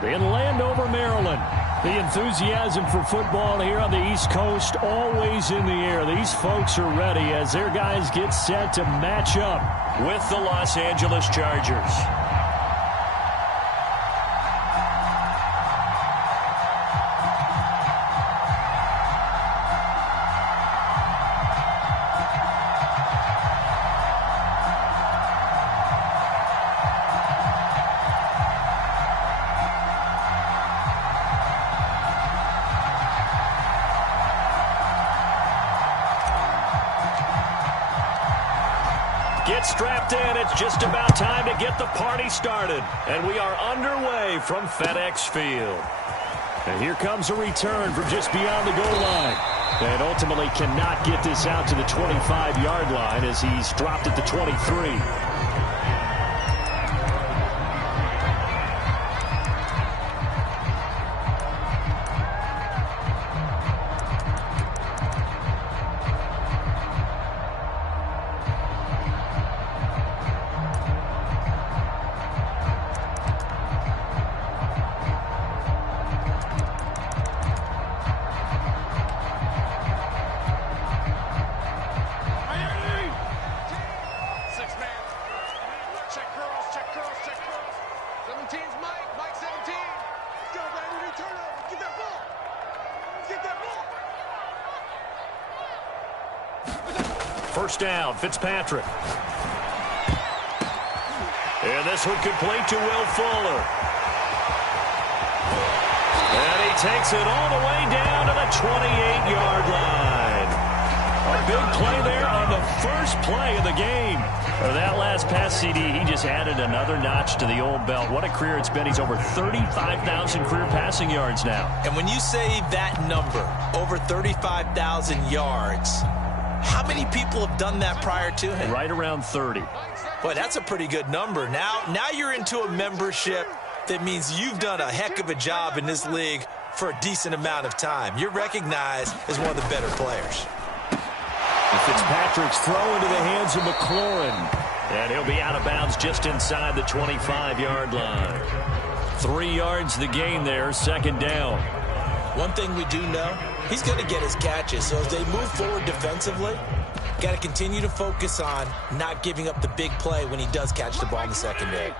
Field in Landover, Maryland. The enthusiasm for football here on the East Coast always in the air. These folks are ready as their guys get set to match up with the Los Angeles Chargers. Get strapped in. It's just about time to get the party started. And we are underway from FedEx Field. And here comes a return from just beyond the goal line. And ultimately cannot get this out to the 25-yard line as he's dropped at the 23. First down, Fitzpatrick. And this one complete to Will Fuller. And he takes it all the way down to the 28-yard line. A big play there on the first play of the game. For that last pass CD, he just added another notch to the old belt. What a career it's been. He's over 35,000 career passing yards now. And when you say that number, over 35,000 yards, how many people have done that prior to him? Right around 30. Boy, that's a pretty good number. Now you're into a membership that means you've done a heck of a job in this league for a decent amount of time. You're recognized as one of the better players. And Fitzpatrick's throw into the hands of McLaurin. And he'll be out of bounds just inside the 25-yard line. 3 yards the gain there, second down. One thing we do know, he's going to get his catches. So as they move forward defensively, got to continue to focus on not giving up the big play when he does catch the ball in the secondary.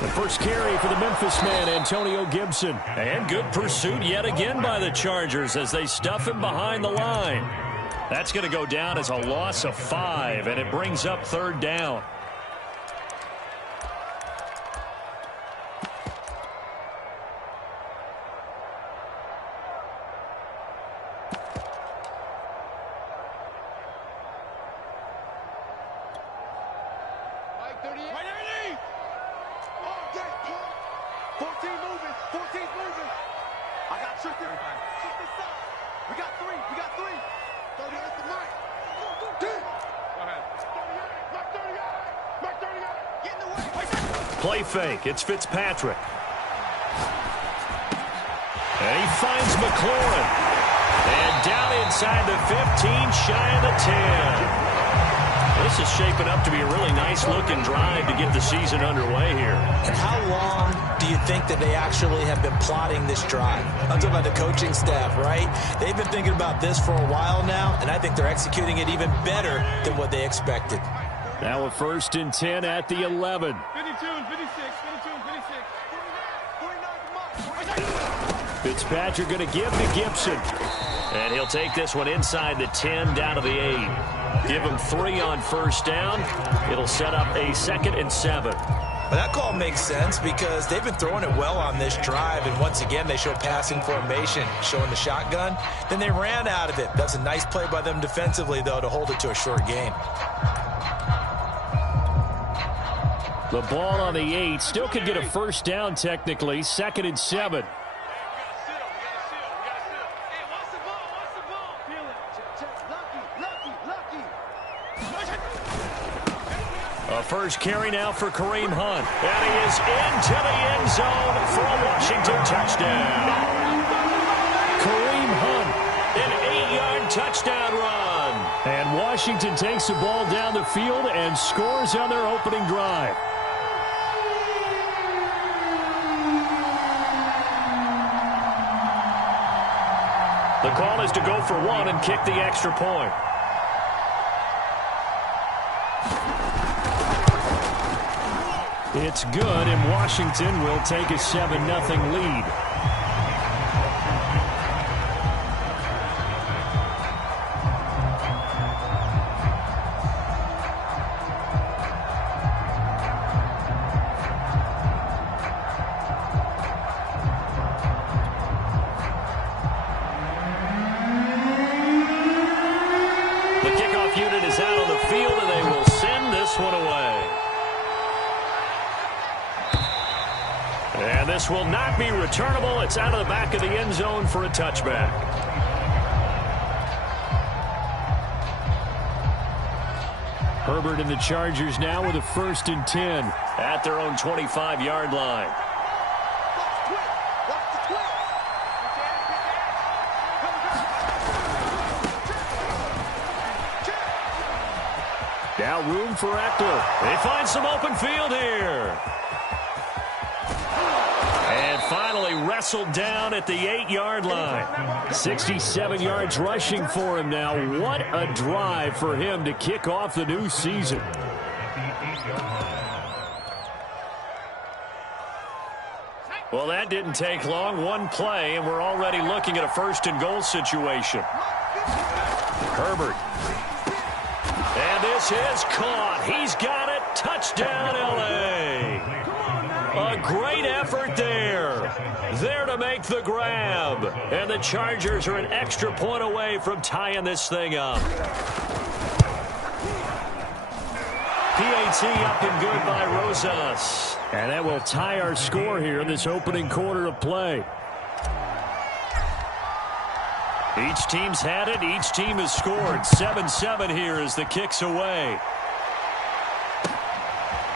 The first carry for the Memphis man, Antonio Gibson. And good pursuit yet again by the Chargers as they stuff him behind the line. That's going to go down as a loss of 5, and it brings up third down. Play fake. It's Fitzpatrick. And he finds McLaurin. And down inside the 15, shy of the 10. This is shaping up to be a really nice-looking drive to get the season underway here. And how long do you think that they actually have been plotting this drive? I'm talking about the coaching staff, right? They've been thinking about this for a while now, and I think they're executing it even better than what they expected. Now a 1st and 10 at the 11. 52 and 56, 52 and 56. Fitzpatrick going to give to Gibson. And he'll take this one inside the 10 down to the 8. Give him 3 on first down. It'll set up a 2nd and 7. Well, that call makes sense because they've been throwing it well on this drive, and once again they show passing formation, showing the shotgun. Then they ran out of it. That's a nice play by them defensively, though, to hold it to a short gain. The ball on the 8. Still could get a first down technically. 2nd and 7. A first carry now for Kareem Hunt. And he is into the end zone for a Washington touchdown. Kareem Hunt touchdown run. And Washington takes the ball down the field and scores on their opening drive. The call is to go for one and kick the extra point. It's good, and Washington will take a 7-0 lead. The kickoff unit is out on the field, and they will send this one away. And this will not be returnable. It's out of the back of the end zone for a touchback. Herbert and the Chargers now with a 1st and 10. At their own 25-yard line. Now room for Eckler. They find some open field here. And finally wrestled down at the 8-yard line. 67 yards rushing for him now. What a drive for him to kick off the new season. Well, that didn't take long. One play, and we're already looking at a 1st and goal situation. Herbert. And this is caught. He's got it. Touchdown, L.A. A great effort there. There to make the grab. And the Chargers are an extra point away from tying this thing up. PAT up and good by Rosas. And that will tie our score here in this opening quarter of play. Each team's had it. Each team has scored. 7-7 here as the kick's away.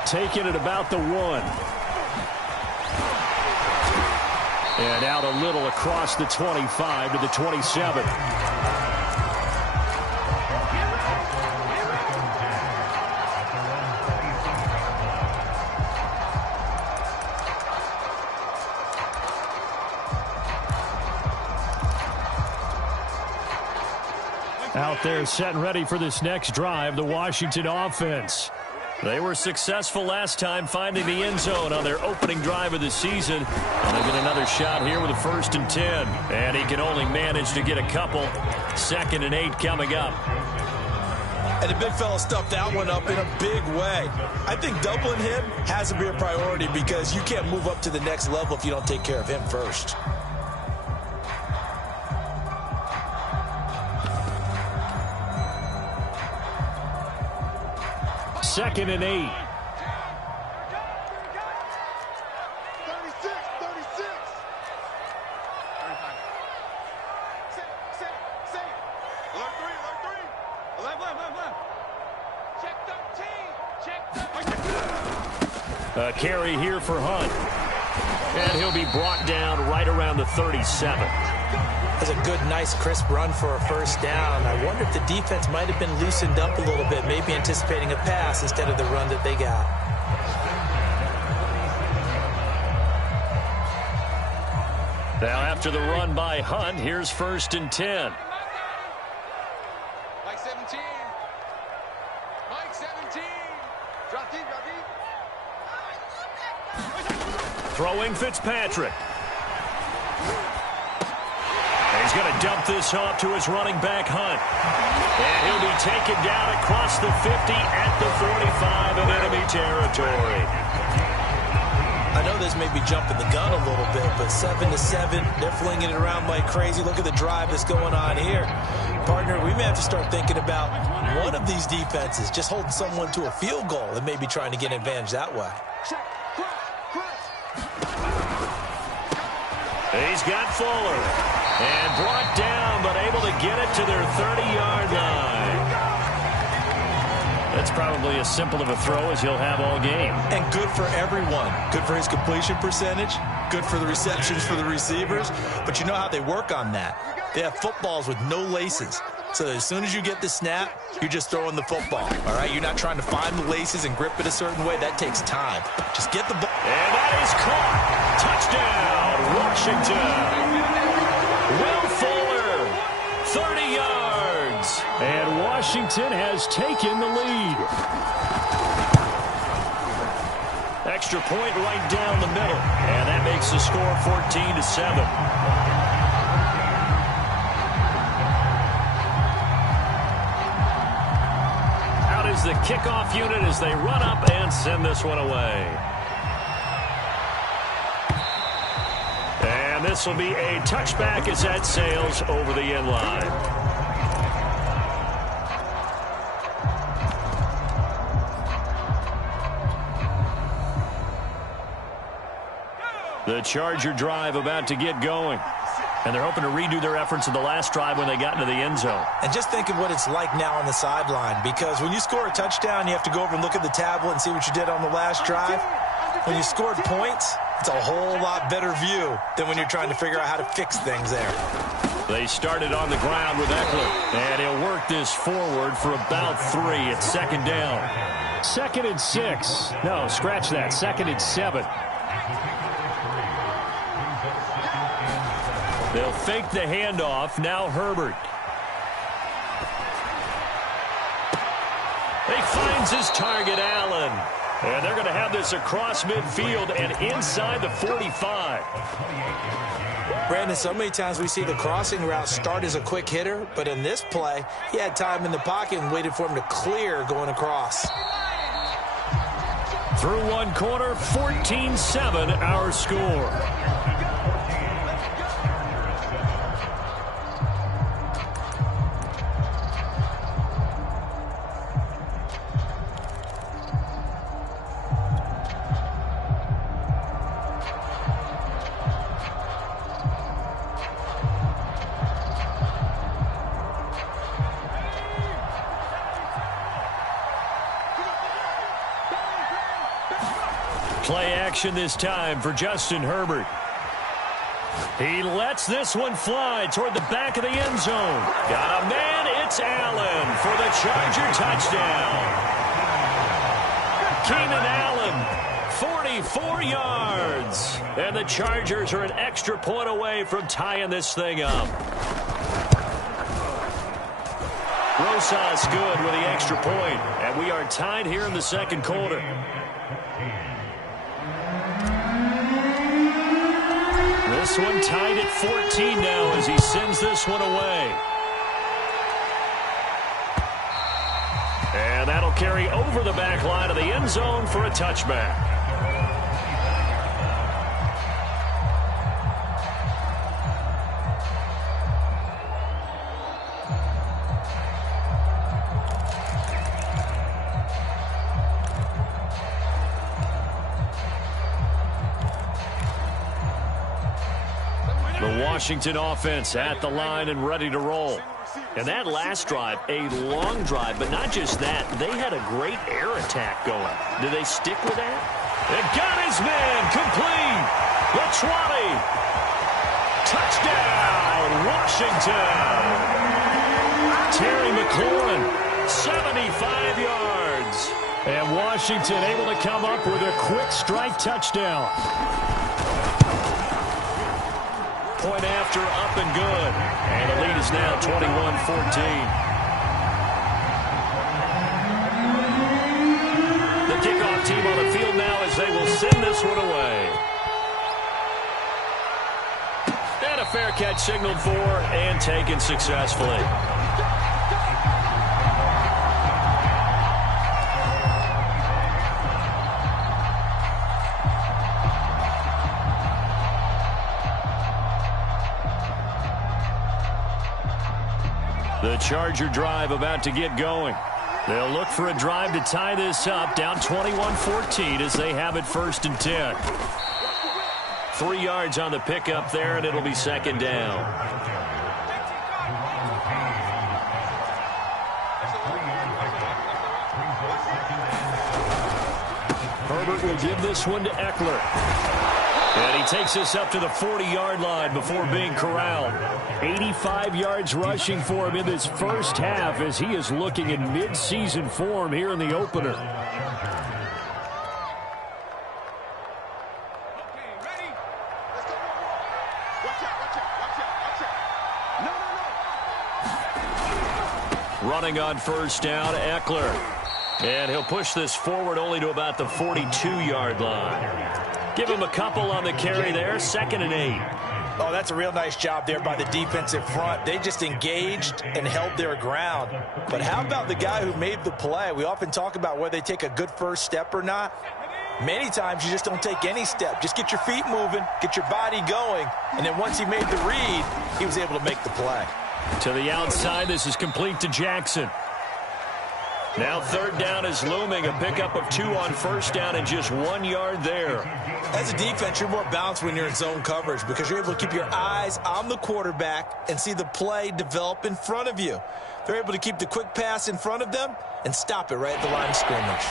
Taking it about the 1. And out a little across the 25 to the 27. Out there set and ready for this next drive, the Washington offense. They were successful last time finding the end zone on their opening drive of the season. And they get another shot here with a 1st and 10. And he can only manage to get a couple. 2nd and 8 coming up. And the big fella stuffed that one up in a big way. I think doubling him has to be a priority because you can't move up to the next level if you don't take care of him first. Second and 8. 36, 36. Say. Alert 3. Left. Check 13. A carry here for Hunt. And he'll be brought down right around the 37. That's a good, nice, crisp run for a 1st down. I wonder if the defense might have been loosened up a little bit, maybe anticipating a pass instead of the run that they got. Now after the run by Hunt, here's 1st and 10. Mike 17. Mike 17. Drop deep. Throwing Fitzpatrick. He's going to dump this off to his running back, Hunt. And he'll be taken down across the 50 at the 45 in enemy territory. I know this may be jumping the gun a little bit, but 7-7, they're flinging it around like crazy. Look at the drive that's going on here. Partner, we may have to start thinking about one of these defenses just holding someone to a field goal and maybe trying to get an advantage that way. He's got Fuller. And brought down, but able to get it to their 30-yard line. That's probably as simple of a throw as he'll have all game. And good for everyone. Good for his completion percentage. Good for the receptions for the receivers. But you know how they work on that. They have footballs with no laces. So as soon as you get the snap, you're just throwing the football, all right? You're not trying to find the laces and grip it a certain way. That takes time. Just get the ball. And that is caught. Touchdown, Washington. Will Fuller, 30 yards. And Washington has taken the lead. Extra point right down the middle. And that makes the score 14-7. The kickoff unit as they run up and send this one away. And this will be a touchback as that sails over the end line. The Charger drive about to get going. And they're hoping to redo their efforts in the last drive when they got into the end zone. And just think of what it's like now on the sideline, because when you score a touchdown, you have to go over and look at the tablet and see what you did on the last drive. When you scored points, it's a whole lot better view than when you're trying to figure out how to fix things there. They started on the ground with Eckler, and he'll work this forward for about 3. It's second down. 2nd and 6. No, scratch that. 2nd and 7. They'll fake the handoff. Now Herbert. He finds his target, Allen. And they're going to have this across midfield and inside the 45. Brandon, so many times we see the crossing route start as a quick hitter, but in this play, he had time in the pocket and waited for him to clear going across. Through one quarter, 14-7 our score. Play action this time for Justin Herbert. He lets this one fly toward the back of the end zone. Got a man, it's Allen for the Charger touchdown. Keenan Allen, 44 yards. And the Chargers are an extra point away from tying this thing up. Rosas good with the extra point, and we are tied here in the second quarter. This one tied at 14 now as he sends this one away. And that'll carry over the back line of the end zone for a touchback. The Washington offense at the line and ready to roll. And that last drive, a long drive, but not just that. They had a great air attack going. Do they stick with that? It got his man complete. The 20. Touchdown, Washington. Terry McLaurin, 75 yards. And Washington able to come up with a quick strike touchdown. Point after, up and good. And the lead is now 21-14. The kickoff team on the field now as they will send this one away. And a fair catch signaled for and taken successfully. The Charger drive about to get going. They'll look for a drive to tie this up, down 21-14 as they have it 1st and 10. 3 yards on the pickup there, and it'll be second down. Herbert will give this one to Eckler. And he takes this up to the 40-yard line before being corralled. 85 yards rushing for him in this first half as he is looking in mid-season form here in the opener. Running on first down, Eckler. And he'll push this forward only to about the 42-yard line. Give him a couple on the carry there, 2nd and 8. Oh, that's a real nice job there by the defensive front. They just engaged and held their ground. But how about the guy who made the play? We often talk about whether they take a good first step or not. Many times you just don't take any step. Just get your feet moving, get your body going, and then once he made the read, he was able to make the play. To the outside, this is complete to Jackson. Now 3rd down is looming, a pickup of 2 on first down and just 1 yard there. As a defense, you're more balanced when you're in zone coverage because you're able to keep your eyes on the quarterback and see the play develop in front of you. They're able to keep the quick pass in front of them and stop it right at the line of scrimmage.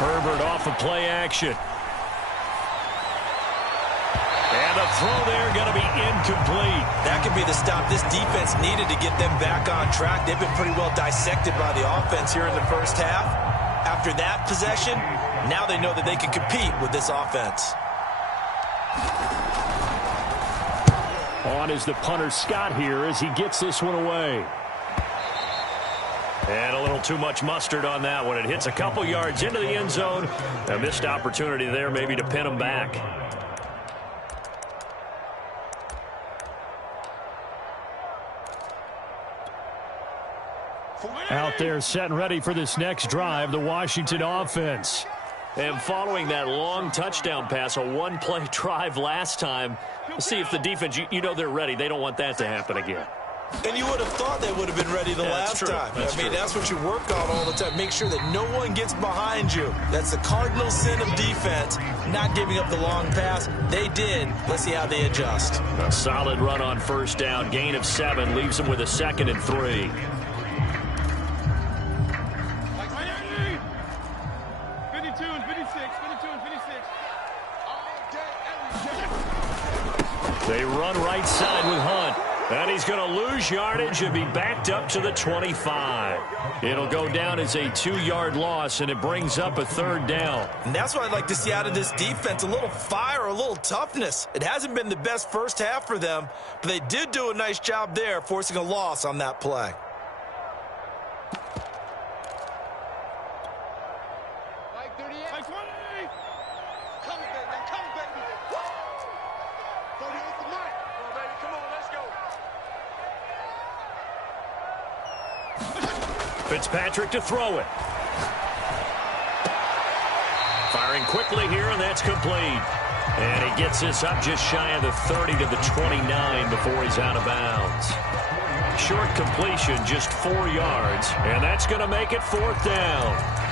Herbert off of play action. And the throw there going to be incomplete. That could be the stop this defense needed to get them back on track. They've been pretty well dissected by the offense here in the first half. After that possession, now they know that they can compete with this offense. On is the punter Scott here as he gets this one away. And a little too much mustard on that one. It hits a couple yards into the end zone. A missed opportunity there maybe to pin him back. Out there set and ready for this next drive, the Washington offense. And following that long touchdown pass, a one-play drive last time, let's see if the defense, you know they're ready. They don't want that to happen again. And you would have thought they would have been ready the last time. I mean, that's what you work on all the time. Make sure that no one gets behind you. That's the cardinal sin of defense, not giving up the long pass. They did. Let's see how they adjust. A solid run on first down. Gain of 7 leaves them with a 2nd and 3. They run right side with Hunt. And he's going to lose yardage and be backed up to the 25. It'll go down as a 2-yard loss, and it brings up a 3rd down. And that's what I'd like to see out of this defense, a little fire, a little toughness. It hasn't been the best first half for them, but they did do a nice job there, forcing a loss on that play. Fitzpatrick to throw it. Firing quickly here, and that's complete. And he gets this up just shy of the 30 to the 29 before he's out of bounds. Short completion, just 4 yards, and that's going to make it 4th down.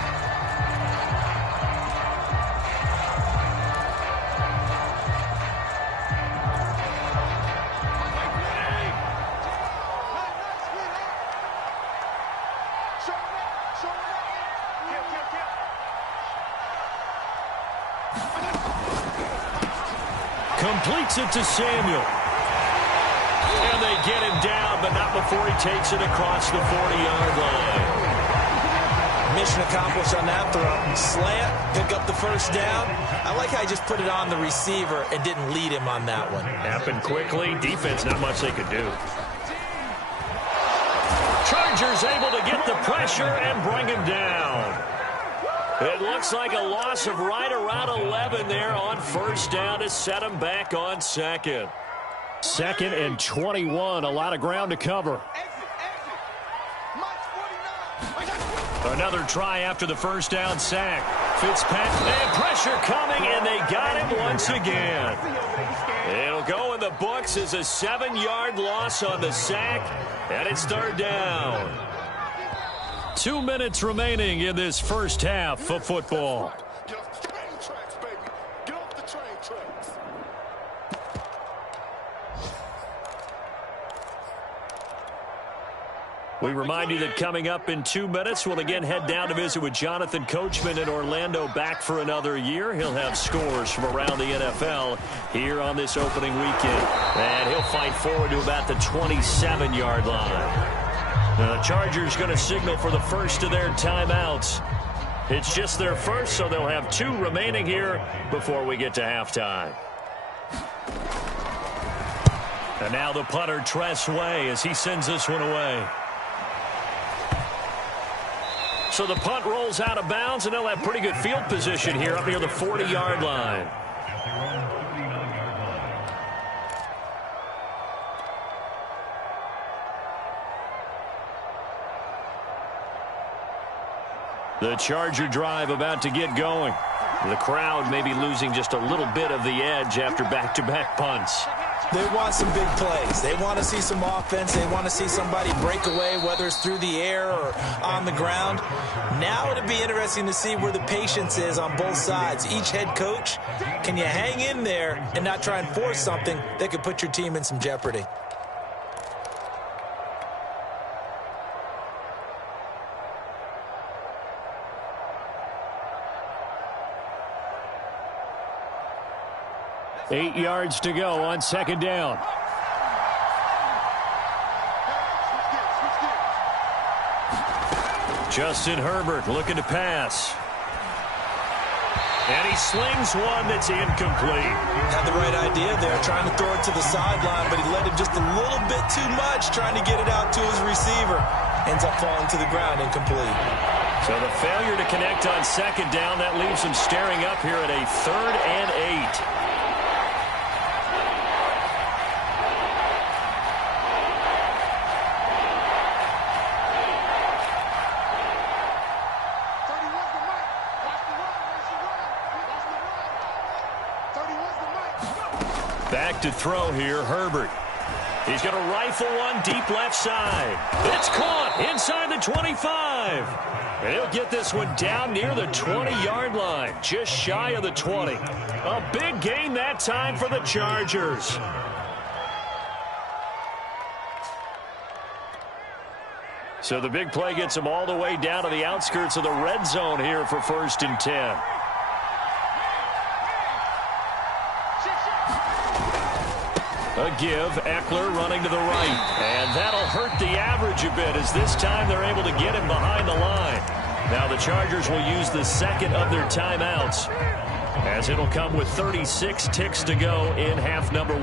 Completes it to Samuel. And they get him down, but not before he takes it across the 40-yard line. Mission accomplished on that throw. Slant, pick up the first down. I like how he just put it on the receiver and didn't lead him on that one. Happened quickly. Defense, not much they could do. Chargers able to get the pressure and bring him down. It looks like a loss of right around 11 there on first down to set him back on 2nd. 2nd and 21, a lot of ground to cover. Another try after the first down sack. Fitzpatrick, and pressure coming, and they got him once again. It'll go in the books as a 7-yard loss on the sack, and it's 3rd down. 2 minutes remaining in this first half of football. Get off the train tracks, baby. Get off the train tracks. We remind you that coming up in 2 minutes, we'll again head down to visit with Jonathan Coachman in Orlando, back for another year. He'll have scores from around the NFL here on this opening weekend. And he'll fight forward to about the 27-yard line. The Chargers going to signal for the first of their timeouts. It's just their first, so they'll have 2 remaining here before we get to halftime. And now the punter, Tress Way, as he sends this one away. So the punt rolls out of bounds, and they'll have pretty good field position here up near the 40-yard line. The Charger drive about to get going. The crowd may be losing just a little bit of the edge after back-to-back punts. They want some big plays. They want to see some offense. They want to see somebody break away, whether it's through the air or on the ground. Now it'll be interesting to see where the patience is on both sides. Each head coach, can you hang in there and not try and force something that could put your team in some jeopardy? Eight yards to go on second down. Justin Herbert looking to pass. And he slings one that's incomplete. Had the right idea there, trying to throw it to the sideline, but he led him just a little bit too much, trying to get it out to his receiver. Ends up falling to the ground, incomplete. So the failure to connect on second down, that leaves him staring up here at a 3rd and 8. Back to throw here, Herbert. He's going to rifle one deep left side. It's caught inside the 25. And he'll get this one down near the 20-yard line, just shy of the 20. A big gain that time for the Chargers. So the big play gets them all the way down to the outskirts of the red zone here for 1st and 10. A give, Eckler running to the right. And that'll hurt the average a bit, as this time they're able to get him behind the line. Now the Chargers will use the second of their timeouts, as it'll come with 36 ticks to go in half number 1.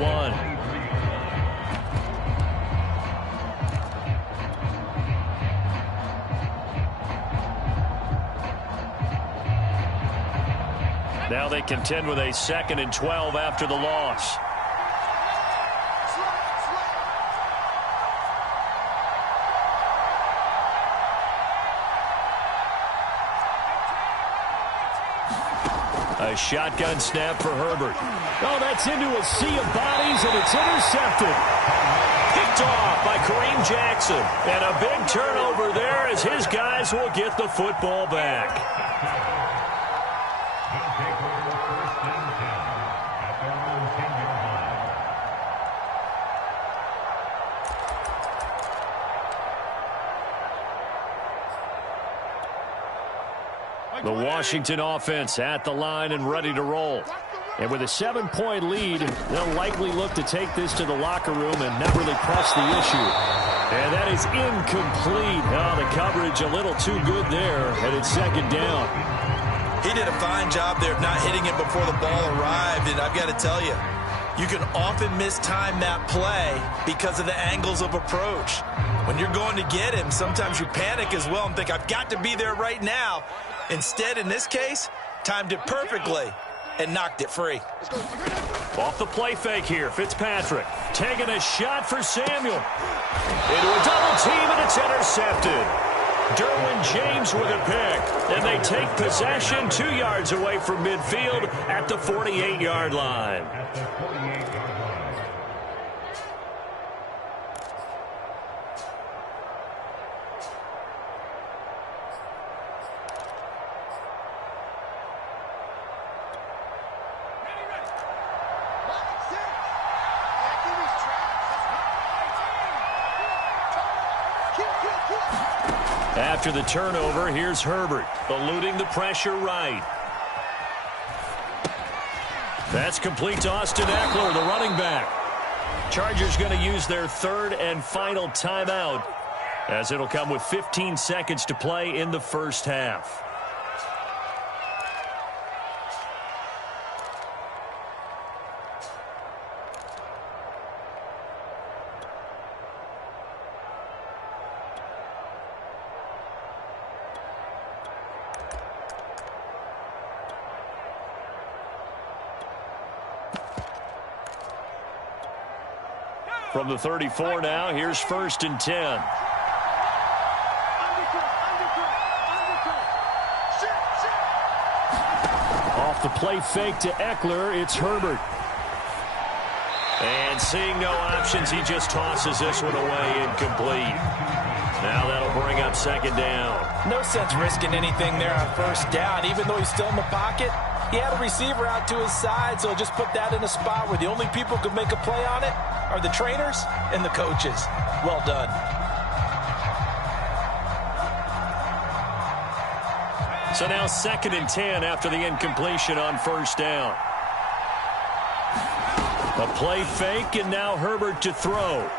Now they contend with a 2nd and 12 after the loss. A shotgun snap for Herbert. Oh, that's into a sea of bodies, and it's intercepted. Picked off by Kareem Jackson. And a big turnover there, as his guys will get the football back. The Washington offense at the line and ready to roll. And with a 7-point lead, they'll likely look to take this to the locker room and not really press the issue. And that is incomplete. Oh, the coverage a little too good there, and it's 2nd down. He did a fine job there of not hitting it before the ball arrived, and I've got to tell you, you can often mistime that play because of the angles of approach. When you're going to get him, sometimes you panic as well and think, I've got to be there right now. Instead, in this case, timed it perfectly and knocked it free. Off the play fake here, Fitzpatrick taking a shot for Samuel. Into a double team, and it's intercepted. Derwin James with a pick, and they take possession 2 yards away from midfield at the 48-yard line. After the turnover, here's Herbert, eluding the pressure right. That's complete to Austin Eckler, the running back. Chargers going to use their third and final timeout, as it'll come with 15 seconds to play in the first half. From the 34 now, here's 1st and 10. Off the play fake to Eckler, it's Herbert. And seeing no options, he just tosses this one away incomplete. Now that'll bring up 2nd down. No sense risking anything there on 1st down, even though he's still in the pocket. He had a receiver out to his side, so just put that in a spot where the only people who could make a play on it are the trainers and the coaches. Well done. So now 2nd and 10 after the incompletion on 1st down. A play fake, and now Herbert to throw.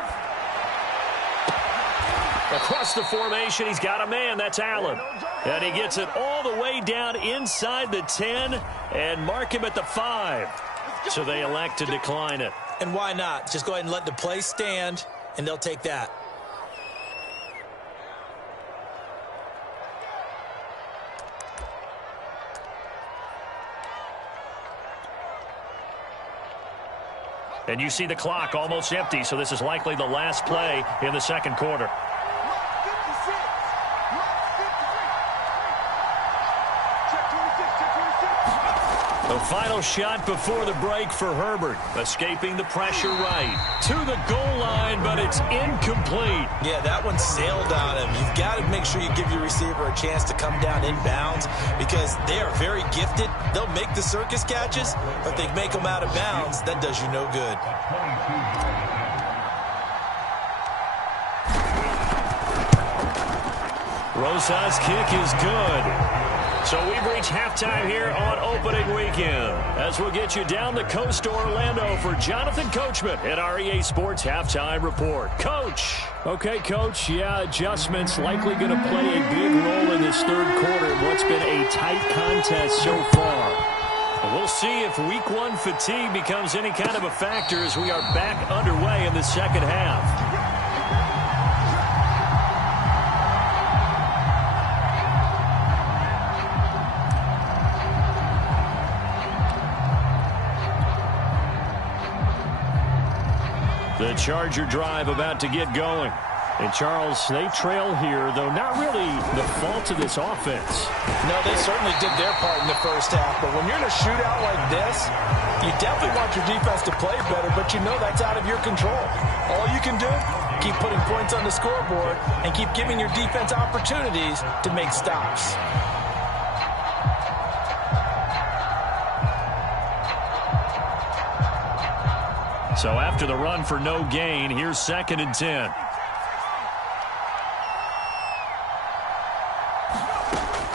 Across the formation, he's got a man. That's Allen. And he gets it all the way down inside the 10 and mark him at the 5. So they elect to decline it. And why not? Just go ahead and let the play stand, and they'll take that. And you see the clock almost empty, so this is likely the last play in the 2nd quarter. The final shot before the break for Herbert, escaping the pressure right to the goal line, but it's incomplete. Yeah, that one sailed on him. You've got to make sure you give your receiver a chance to come down inbounds because they are very gifted. They'll make the circus catches, but they make them out of bounds. That does you no good. Rosa's kick is good. So we've reached halftime here on opening weekend as we'll get you down the coast to Orlando for Jonathan Coachman at our EA Sports Halftime Report. Coach. Okay, Coach. Yeah, adjustments likely going to play a big role in this 3rd quarter in what's been a tight contest so far. We'll see if week 1 fatigue becomes any kind of a factor as we are back underway in the 2nd half. The Charger drive about to get going. And, Charles, they trail here, though not really the fault of this offense. No, they certainly did their part in the first half. But when you're in a shootout like this, you definitely want your defense to play better, but you know that's out of your control. All you can do, keep putting points on the scoreboard and keep giving your defense opportunities to make stops. So after the run for no gain, here's 2nd and 10.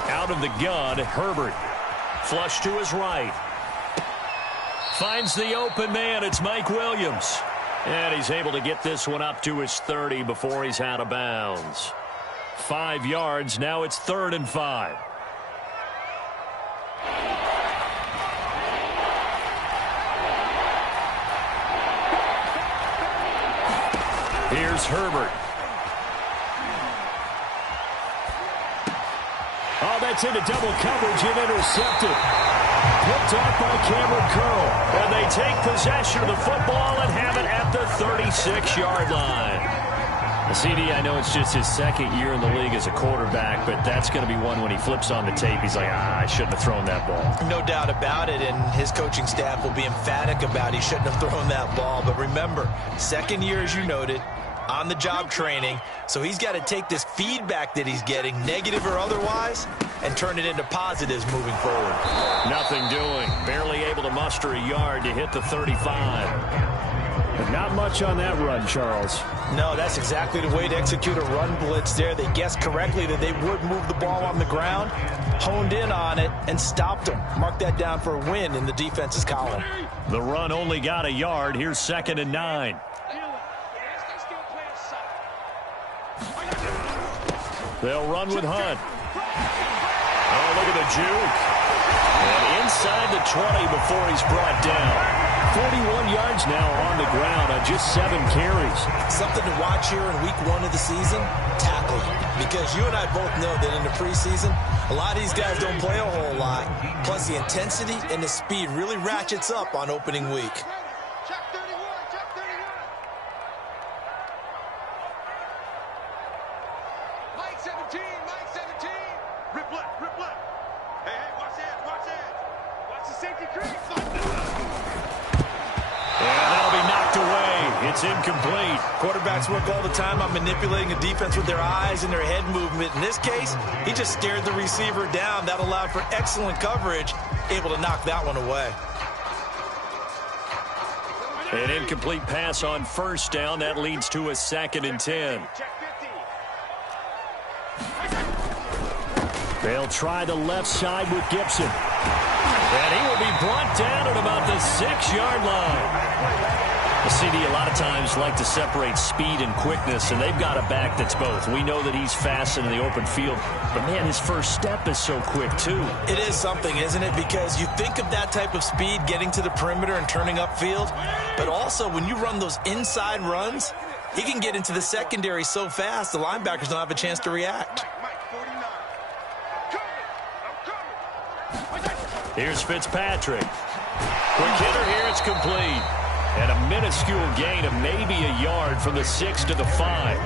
Out of the gun, Herbert. Flush to his right. Finds the open man. It's Mike Williams. And he's able to get this one up to his 30 before he's out of bounds. 5 yards. Now it's 3rd and 5. Here's Herbert. Oh, that's into double coverage and intercepted. Picked off by Cameron Curl. And they take possession of the football and have it at the 36-yard line. CD, I know it's just his 2nd year in the league as a quarterback, but that's going to be one when he flips on the tape. He's like, I shouldn't have thrown that ball. No doubt about it, and his coaching staff will be emphatic about he shouldn't have thrown that ball. But remember, 2nd year, as you noted, on-the-job training, so he's got to take this feedback that he's getting, negative or otherwise, and turn it into positives moving forward. Nothing doing. Barely able to muster a yard to hit the 35. Not much on that run, Charles. No, that's exactly the way to execute a run blitz there. They guessed correctly that they would move the ball on the ground, honed in on it, and stopped them. Mark that down for a win in the defense's column. The run only got a yard. Here's 2nd and 9. They'll run with Hunt. Oh, look at the juke. And inside the 20 before he's brought down. 41 yards now on the ground on just 7 carries. Something to watch here in week 1 of the season, tackling. Because you and I both know that in the preseason, a lot of these guys don't play a whole lot. Plus the intensity and the speed really ratchets up on opening week. Check 31, check 31. Mike 17, Mike 17. Rip left, rip left. Hey, watch that, watch that. Watch the safety crease. And that'll be knocked away. It's incomplete. Quarterbacks work all the time on manipulating a defense with their eyes and their head movement. In this case, he just stared the receiver down. That allowed for excellent coverage, able to knock that one away. An incomplete pass on 1st down. That leads to a 2nd and 10. They'll try the left side with Gibson. And he will be brought down at about the 6-yard line. The CD a lot of times like to separate speed and quickness, and they've got a back that's both. We know that he's fast in the open field, but, man, his first step is so quick, too. It is something, isn't it? Because you think of that type of speed getting to the perimeter and turning upfield, but also when you run those inside runs, he can get into the secondary so fast the linebackers don't have a chance to react. Here's Fitzpatrick. Quick hitter here, it's complete. And a minuscule gain of maybe a yard from the 6 to the 5.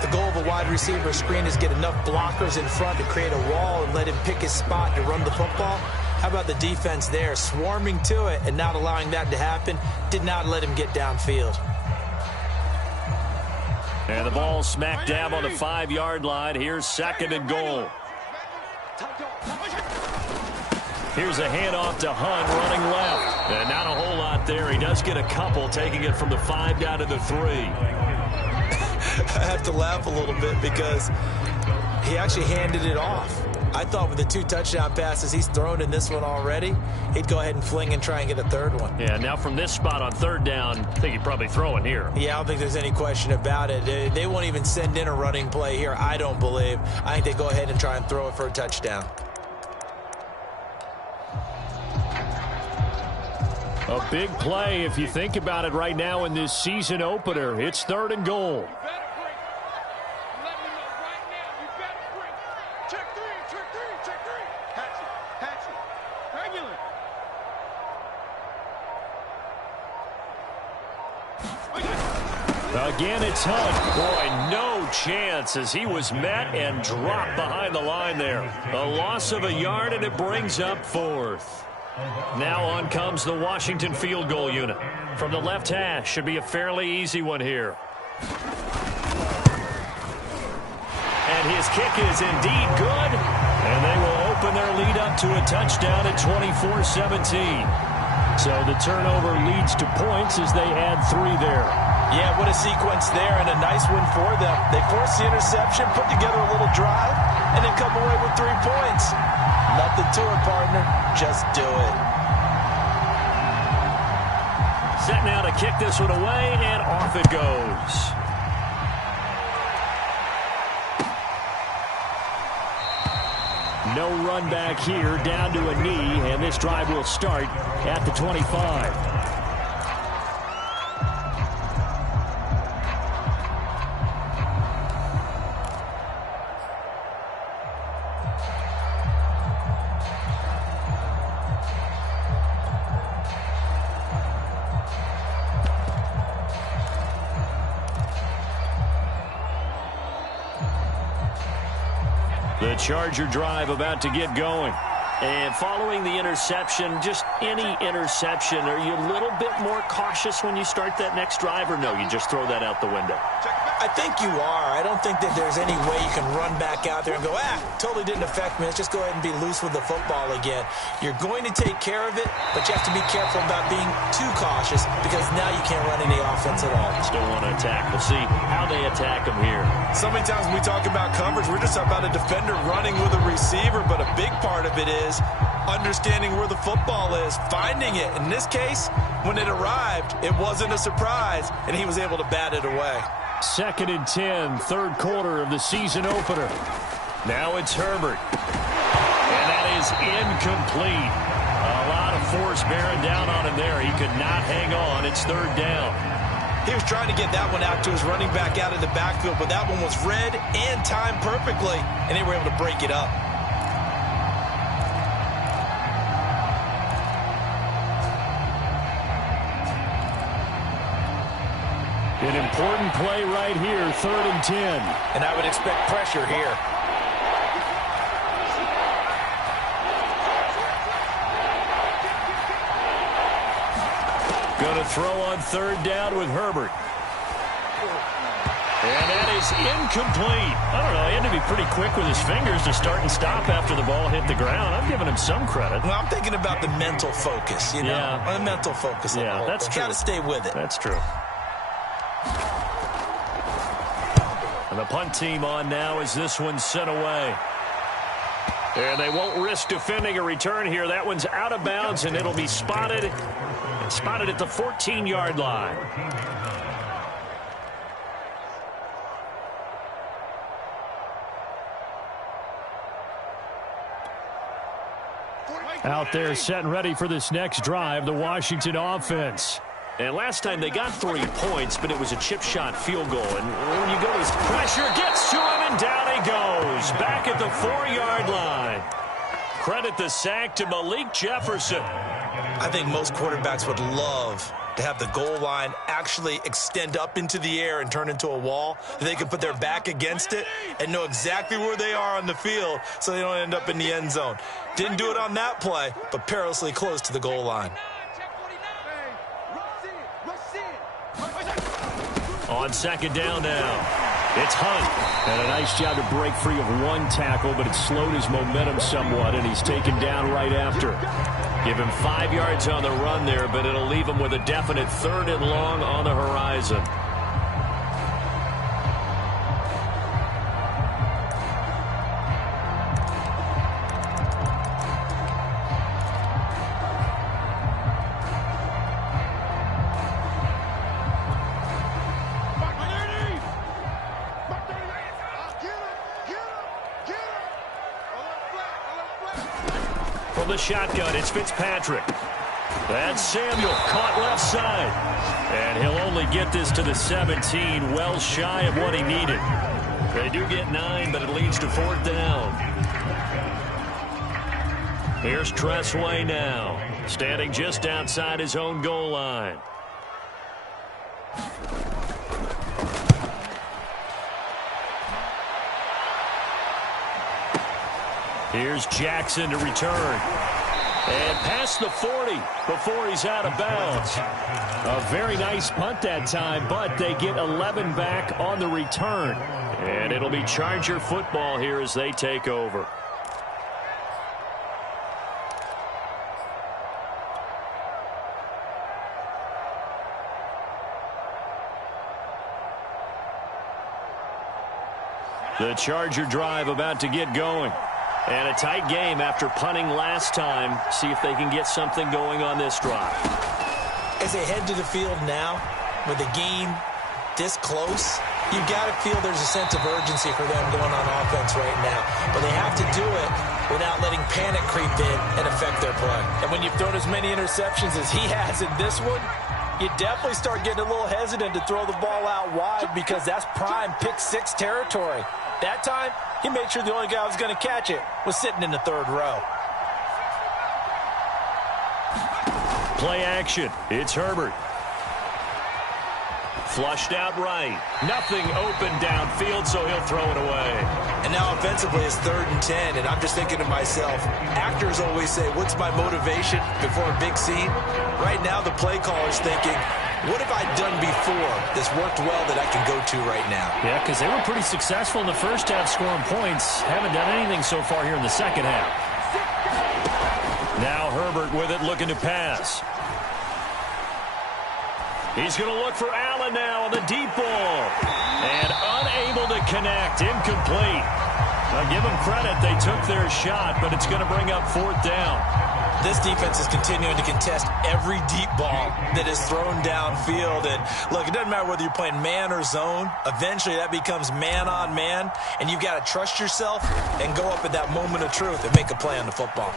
The goal of a wide receiver screen is get enough blockers in front to create a wall and let him pick his spot to run the football. How about the defense there, swarming to it and not allowing that to happen? Did not let him get downfield. And the ball smack dab on the 5-yard line. Here's 2nd and goal. Here's a handoff to Hunt running left. And not a whole lot there. He does get a couple, taking it from the 5 down to the 3. I have to laugh a little bit because he actually handed it off. I thought with the 2 touchdown passes he's thrown in this one already, he'd go ahead and fling and try and get a 3rd one. Yeah, now from this spot on 3rd down, I think he'd probably throw it here. Yeah, I don't think there's any question about it. They won't even send in a running play here, I don't believe. I think they go ahead and try and throw it for a touchdown. A big play if you think about it right now in this season opener. It's 3rd and goal. Again, it's Hunt. Boy, no chance as he was met and dropped behind the line there. A loss of a yard, and it brings up 4th. Now on comes the Washington field goal unit. From the left hash, should be a fairly easy one here. And his kick is indeed good. And they will open their lead up to a touchdown at 24-17. So the turnover leads to points as they add 3 there. Yeah, what a sequence there, and a nice one for them. They force the interception, put together a little drive, and then come away with 3 points. Nothing to it, partner. Just do it. Set now to kick this one away, and off it goes. No run back here, down to a knee, and this drive will start at the 25. The Charger drive about to get going. And following the interception, just any interception, are you a little bit more cautious when you start that next drive, or no, you just throw that out the window? I think you are. I don't think that there's any way you can run back out there and go, totally didn't affect me. Let's just go ahead and be loose with the football again. You're going to take care of it, but you have to be careful about being too cautious because now you can't run any offense at all. Still want to attack. We'll see how they attack them here. So many times when we talk about coverage, we're just about a defender running with a receiver, but a big part of it is understanding where the football is, finding it. In this case, when it arrived, it wasn't a surprise, and he was able to bat it away. 2nd and 10, third quarter of the season opener. Now it's Herbert. And that is incomplete. A lot of force bearing down on him there. He could not hang on. It's 3rd down. He was trying to get that one out to his running back out of the backfield, but that one was read and timed perfectly, and they were able to break it up. An important play right here, 3rd and 10. And I would expect pressure here. Going to throw on 3rd down with Herbert. And that is incomplete. I don't know, he had to be pretty quick with his fingers to start and stop after the ball hit the ground. I'm giving him some credit. Well, I'm thinking about the mental focus, you know? Yeah. The mental focus. Yeah, that's true. Got to stay with it. That's true. And the punt team on now as this one's sent away. And they won't risk defending a return here. That one's out of bounds, and it'll be spotted at the 14-yard line. Out there set and ready for this next drive, the Washington offense. And last time they got 3 points, but it was a chip shot field goal. And when you go to his pressure, gets to him, and down he goes. Back at the 4-yard line. Credit the sack to Malik Jefferson. I think most quarterbacks would love to have the goal line actually extend up into the air and turn into a wall. They can put their back against it and know exactly where they are on the field so they don't end up in the end zone. Didn't do it on that play, but perilously close to the goal line. On 2nd down now, it's Hunt. And a nice job to break free of 1 tackle, but it slowed his momentum somewhat, and he's taken down right after. Give him 5 yards on the run there, but it'll leave him with a definite 3rd and long on the horizon. From the shotgun, it's Fitzpatrick. That's Samuel, caught left side. And he'll only get this to the 17, well shy of what he needed. They do get 9, but it leads to 4th down. Here's Tressway now, standing just outside his own goal line. Here's Jackson to return. And past the 40 before he's out of bounds. A very nice punt that time, but they get 11 back on the return. And it'll be Charger football here as they take over. The Charger drive about to get going. And a tight game after punting last time. See if they can get something going on this drive. As they head to the field now, with the game this close, you've got to feel there's a sense of urgency for them going on offense right now. But they have to do it without letting panic creep in and affect their play. And when you've thrown as many interceptions as he has in this one, you definitely start getting a little hesitant to throw the ball out wide because that's prime pick-6 territory. That time, he made sure the only guy who was going to catch it was sitting in the 3rd row. Play action. It's Herbert. Flushed out right. Nothing open downfield, so he'll throw it away. And now offensively it's 3rd and 10, and I'm just thinking to myself, actors always say, what's my motivation before a big scene? Right now the play caller's thinking, what have I done before that's worked well that I can go to right now? Yeah, because they were pretty successful in the first half scoring points. Haven't done anything so far here in the second half. Now Herbert with it, looking to pass. He's going to look for Allen now on the deep ball. And unable to connect. Incomplete. Now give them credit. They took their shot, but it's going to bring up 4th down. This defense is continuing to contest every deep ball that is thrown downfield. And, look, it doesn't matter whether you're playing man or zone. Eventually that becomes man on man. And you've got to trust yourself and go up at that moment of truth and make a play on the football.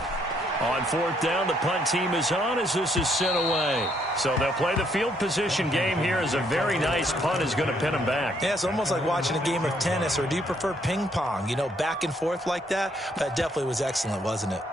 On 4th down, the punt team is on as this is sent away. So they'll play the field position game here as a very nice punt is going to pin them back. Yeah, it's almost like watching a game of tennis, or do you prefer ping pong? You know, back and forth like that? That definitely was excellent, wasn't it?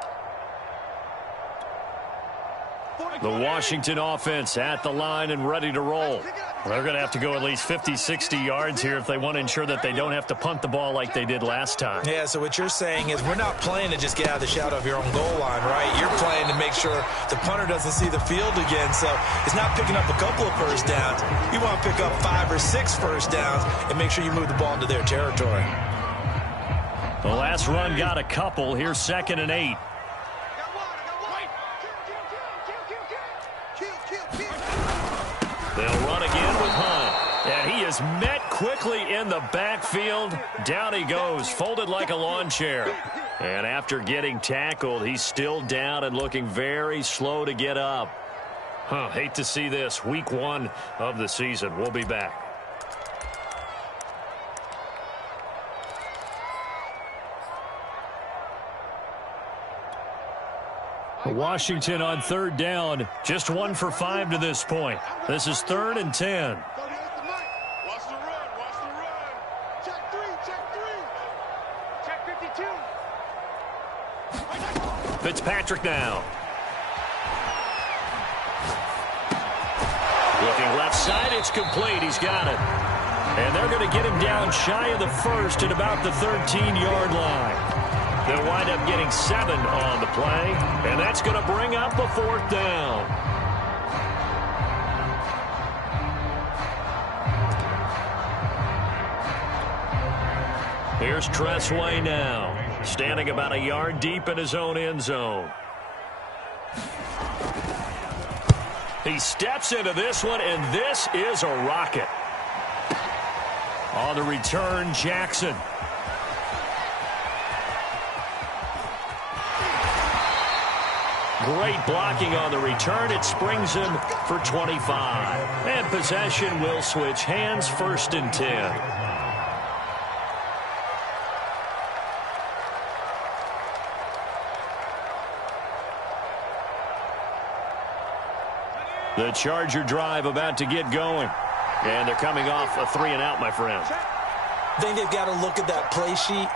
The Washington offense at the line and ready to roll. They're going to have to go at least 50, 60 yards here if they want to ensure that they don't have to punt the ball like they did last time. Yeah, so what you're saying is we're not playing to just get out of the shadow of your own goal line, right? You're playing to make sure the punter doesn't see the field again. So it's not picking up a couple of first downs. You want to pick up 5 or 6 first downs and make sure you move the ball into their territory. The last run got a couple. Here's 2nd and 8. They'll run again with Hunt. And he is met quickly in the backfield. Down he goes, folded like a lawn chair. And after getting tackled, he's still down and looking very slow to get up. Hate to see this. Week 1 of the season. We'll be back. Washington on 3rd down. Just 1 for 5 to this point. This is 3rd and 10. Watch the run. Watch the run. Check 3. Check 52. Fitzpatrick now. Looking left side, it's complete. He's got it. And they're going to get him down shy of the 1st at about the 13-yard line. They'll wind up getting 7 on the play, and that's going to bring up a 4th down. Here's Tressway now, standing about a yard deep in his own end zone. He steps into this one, and this is a rocket. On the return, Jackson. Great blocking on the return. It springs him for 25. And possession will switch hands, 1st and 10. The Charger drive about to get going. And they're coming off a 3-and-out, my friend. I think they've got to look at that play sheet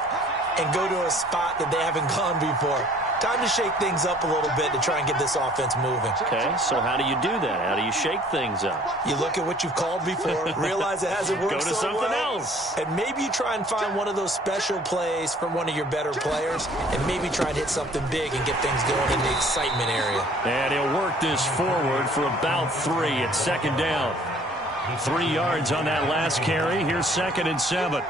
and go to a spot that they haven't gone before. Time to shake things up a little bit to try and get this offense moving. Okay, so how do you do that? How do you shake things up? You look at what you've called before, realize it hasn't worked Go to so something well, else. and maybe you try and find one of those special plays from one of your better players, and maybe try and hit something big and get things going in the excitement area. And he'll work this forward for about 3 at 2nd down. 3 yards on that last carry. Here's 2nd and 7.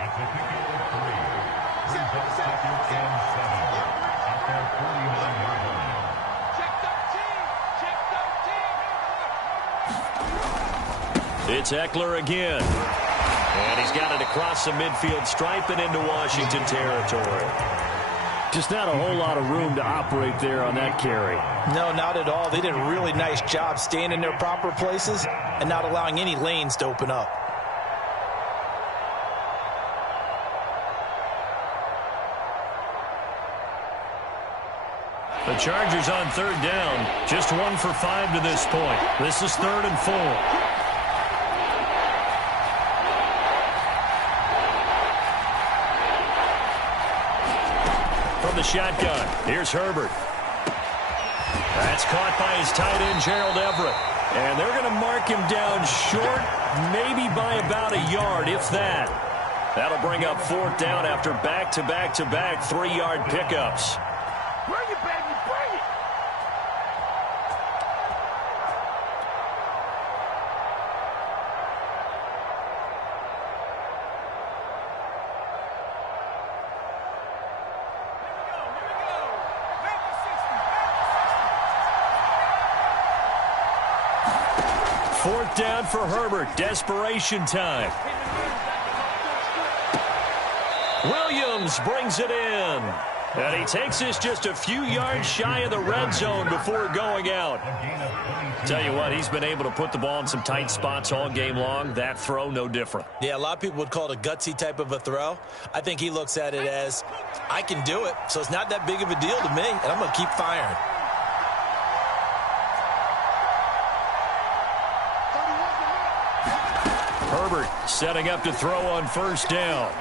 It's Eckler again. And he's got it across the midfield stripe and into Washington territory. Just not a whole lot of room to operate there on that carry. No, not at all. They did a really nice job staying in their proper places and not allowing any lanes to open up. The Chargers on 3rd down. Just 1 for 5 to this point. This is 3rd and 4. From the shotgun, here's Herbert. That's caught by his tight end, Gerald Everett. And they're going to mark him down short, maybe by about a yard, if that. That'll bring up 4th down after back-to-back-to-back 3-yard pickups. Bring it, baby, bring it! Fourth down for Herbert. Desperation time. Williams brings it in. And he takes this just a few yards shy of the red zone before going out. Tell you what, he's been able to put the ball in some tight spots all game long. That throw, no different. Yeah, a lot of people would call it a gutsy type of a throw. I think he looks at it as, I can do it, so it's not that big of a deal to me, and I'm going to keep firing. Herbert setting up to throw on 1st down.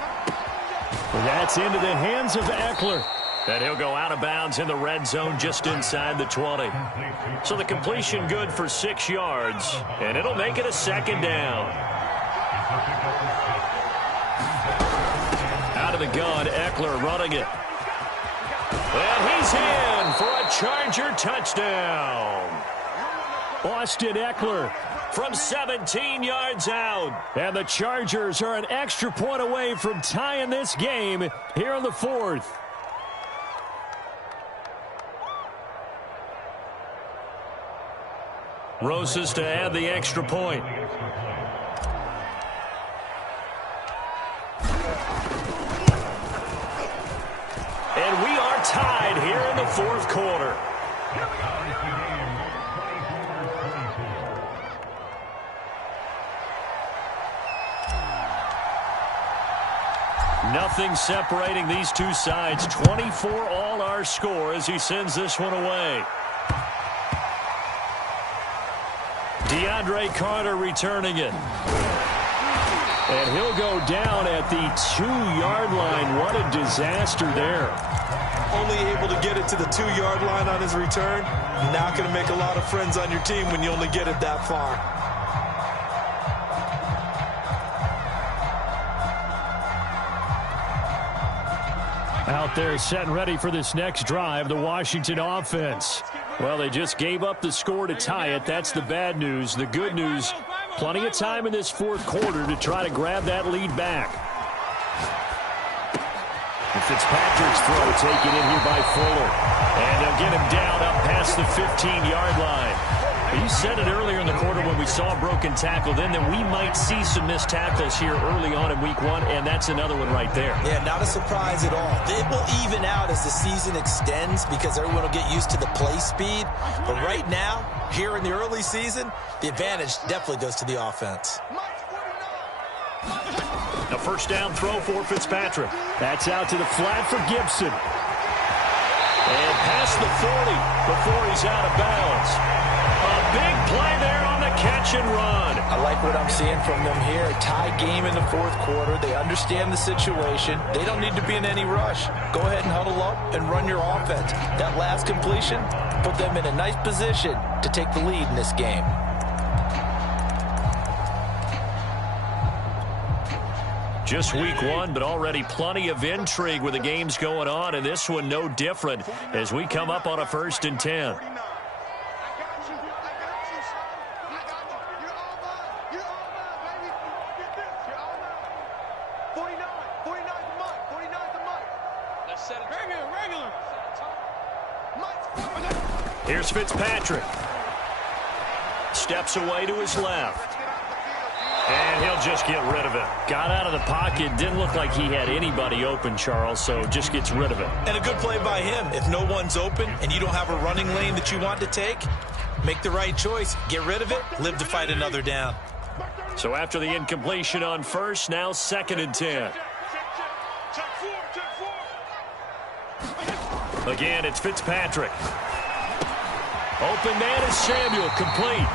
That's into the hands of Eckler. And he'll go out of bounds in the red zone just inside the 20. So the completion good for 6 yards, and it'll make it a 2nd down. Out of the gun, Eckler running it. And he's in for a Charger touchdown. Austin Eckler from 17 yards out. And the Chargers are an extra point away from tying this game here in the 4th. Rosas to add the extra point. And we are tied here in the 4th quarter. Nothing separating these two sides. 24 all our score as he sends this one away. DeAndre Carter returning it. And he'll go down at the 2-yard line. What a disaster there. Only able to get it to the 2-yard line on his return. Not going to make a lot of friends on your team when you only get it that far. Out there set and ready for this next drive, the Washington offense. Well, they just gave up the score to tie it. That's the bad news. The good news, plenty of time in this 4th quarter to try to grab that lead back. And Fitzpatrick's throw taken in here by Fuller. And they'll get him down up past the 15-yard line. You said it earlier in the quarter when we saw a broken tackle then that we might see some missed tackles here early on in week 1, and that's another one right there. Yeah, not a surprise at all. It will even out as the season extends because everyone will get used to the play speed. But right now, here in the early season, the advantage definitely goes to the offense. A 1st down throw for Fitzpatrick. That's out to the flat for Gibson. And past the 40 before he's out of bounds. A big play there on the catch and run. I like what I'm seeing from them here. A tie game in the 4th quarter. They understand the situation. They don't need to be in any rush. Go ahead and huddle up and run your offense. That last completion put them in a nice position to take the lead in this game. Just week 1, but already plenty of intrigue with the games going on, and this one no different as we come up on a 1st and 10. Here's Fitzpatrick. Steps away to his left. And he'll just get rid of it. Got out of the pocket. Didn't look like he had anybody open, Charles, so just gets rid of it. And a good play by him. If no one's open and you don't have a running lane that you want to take, make the right choice. Get rid of it. Live to fight another down. So after the incompletion on 1st, now 2nd and 10. Again, it's Fitzpatrick. Open man is Samuel, complete.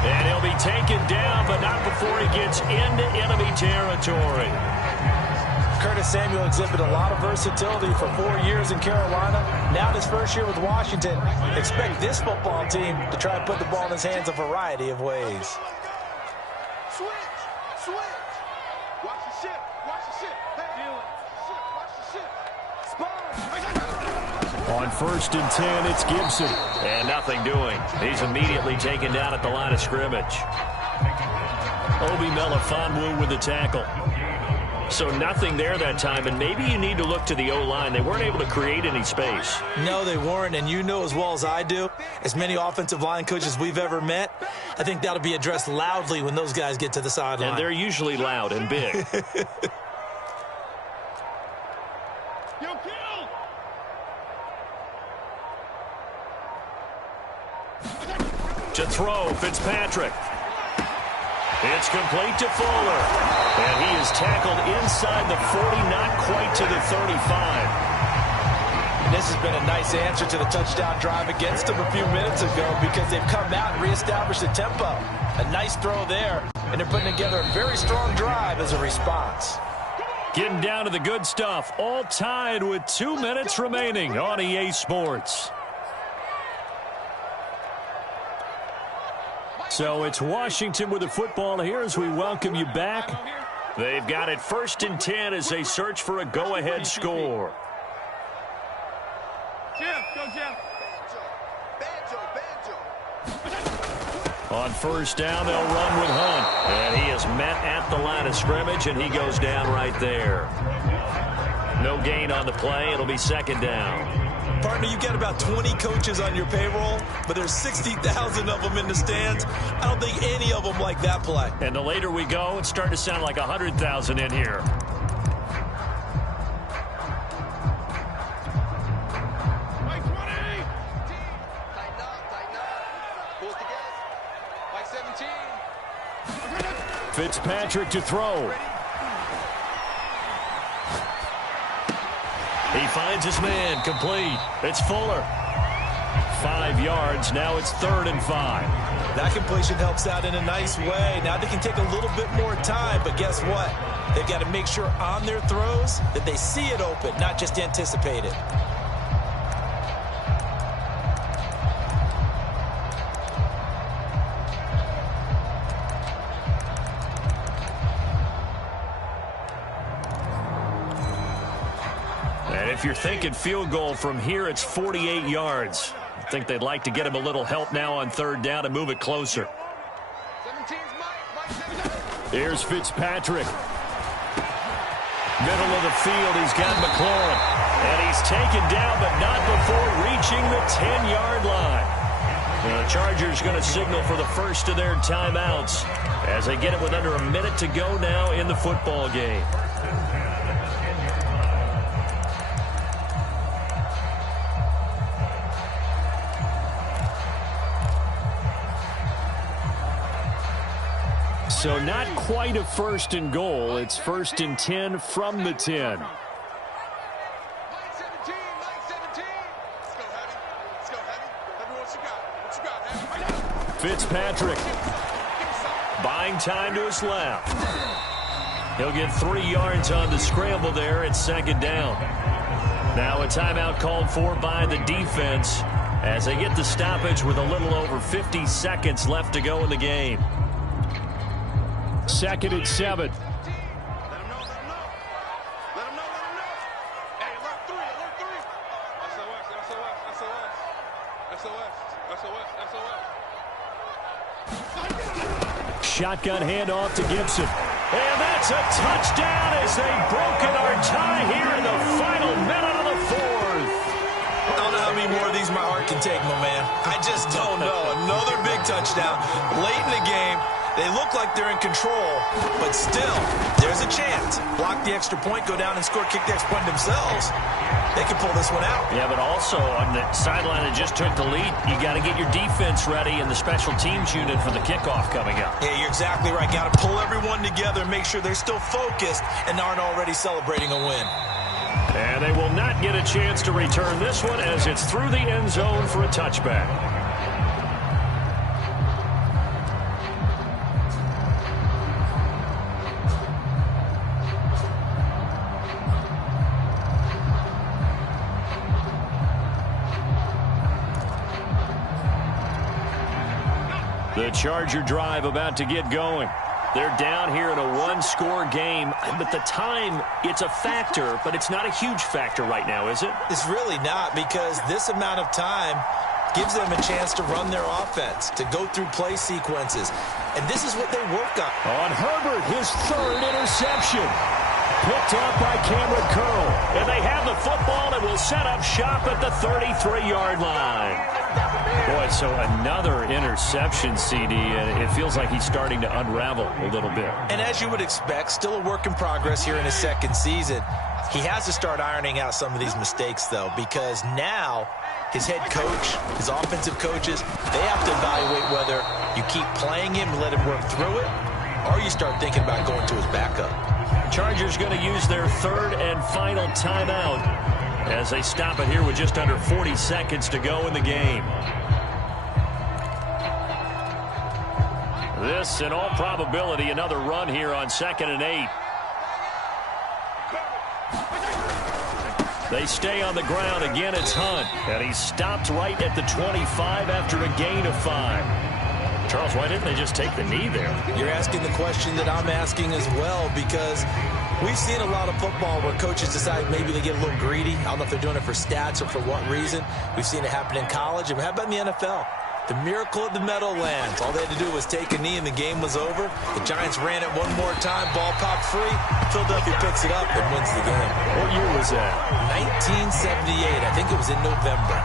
And he'll be taken down, but not before he gets into enemy territory. Curtis Samuel exhibited a lot of versatility for 4 years in Carolina. Now in his 1st year with Washington, expect this football team to try and put the ball in his hands a variety of ways. Switch. Watch the ship. Hey, watch the ship. On 1st and 10, it's Gibson. And nothing doing. He's immediately taken down at the line of scrimmage. Obi Melifonwu with the tackle. So nothing there that time, and maybe you need to look to the O-line. They weren't able to create any space. No, they weren't, and you know as well as I do, as many offensive line coaches we've ever met, I think that'll be addressed loudly when those guys get to the sideline. And they're usually loud and big. To throw, Fitzpatrick. It's complete to Fuller. And he is tackled inside the 40, not quite to the 35. This has been a nice answer to the touchdown drive against them a few minutes ago because they've come out and reestablished the tempo. A nice throw there, and they're putting together a very strong drive as a response. Getting down to the good stuff, all tied with 2 minutes remaining on EA Sports. So it's Washington with the football here as we welcome you back. They've got it 1st and 10 as they search for a go-ahead score. On 1st down, they'll run with Hunt. And he is met at the line of scrimmage, and he goes down right there. No gain on the play. It'll be 2nd down. Partner, you got about 20 coaches on your payroll, but there's 60,000 of them in the stands. I don't think any of them like that play. And the later we go, it's starting to sound like 100,000 in here. Mike 20. Tighten up. Pull together. Mike 17. Fitzpatrick to throw. He finds his man, complete. It's Fuller. 5 yards, now it's 3rd and 5. That completion helps out in a nice way. Now they can take a little bit more time, but guess what? They've got to make sure on their throws that they see it open, not just anticipate it. If you're thinking field goal from here, it's 48 yards. I think they'd like to get him a little help now on 3rd down and move it closer. 17's Mike 17. Here's Fitzpatrick. Middle of the field, he's got McLaurin. And he's taken down, but not before reaching the 10-yard line. And the Chargers going to signal for the first of their timeouts as they get it with under a minute to go now in the football game. So not quite a 1st and goal. It's 1st and 10 from the 10. Mike 17. Let's go, Heavy. Heavy, what you got, Heavy? Fitzpatrick Buying time to his left. He'll get 3 yards on the scramble there at 2nd down. Now a timeout called for by the defense as they get the stoppage with a little over 50 seconds left to go in the game. 2nd and 7. Let him know. Hey, alert 3. SOS. Shotgun handoff to Gibson. And that's a touchdown as they've broken our tie here in the final minute of the 4th. I don't know how many more of these my heart can take, my man. I just don't know. Another big touchdown late in the game. They look like they're in control, but still, there's a chance. Block the extra point, go down and score, kick the extra point themselves. They can pull this one out. Yeah, but also on the sideline that just took the lead, you got to get your defense ready and the special teams unit for the kickoff coming up. Yeah, you're exactly right. Got to pull everyone together, make sure they're still focused and aren't already celebrating a win. And they will not get a chance to return this one as it's through the end zone for a touchback. The Charger drive about to get going. They're down here in a one-score game, but the time, it's a factor, but it's not a huge factor right now, is it? It's really not, because this amount of time gives them a chance to run their offense, to go through play sequences. And this is what they work on. On Herbert, his third interception. Picked up by Cameron Curl. And they have the football and will set up shop at the 33-yard line. Boy, so another interception, CD, and it feels like he's starting to unravel a little bit. And as you would expect, still a work in progress here in his second season. He has to start ironing out some of these mistakes, though, because now his head coach, his offensive coaches, they have to evaluate whether you keep playing him and let him work through it, or you start thinking about going to his backup. Chargers going to use their third and final timeout as they stop it here with just under 40 seconds to go in the game. This, in all probability, another run here on 2nd and 8. They stay on the ground. Again, it's Hunt. And he stopped right at the 25 after a gain of 5. Charles, why didn't they just take the knee there? You're asking the question that I'm asking as well, because we've seen a lot of football where coaches decide maybe they get a little greedy. I don't know if they're doing it for stats or for what reason. We've seen it happen in college. And how about in the NFL? The miracle of the Meadowlands. All they had to do was take a knee and the game was over. The Giants ran it one more time. Ball popped free. Philadelphia picks it up and wins the game. What year was that? 1978. I think it was in November.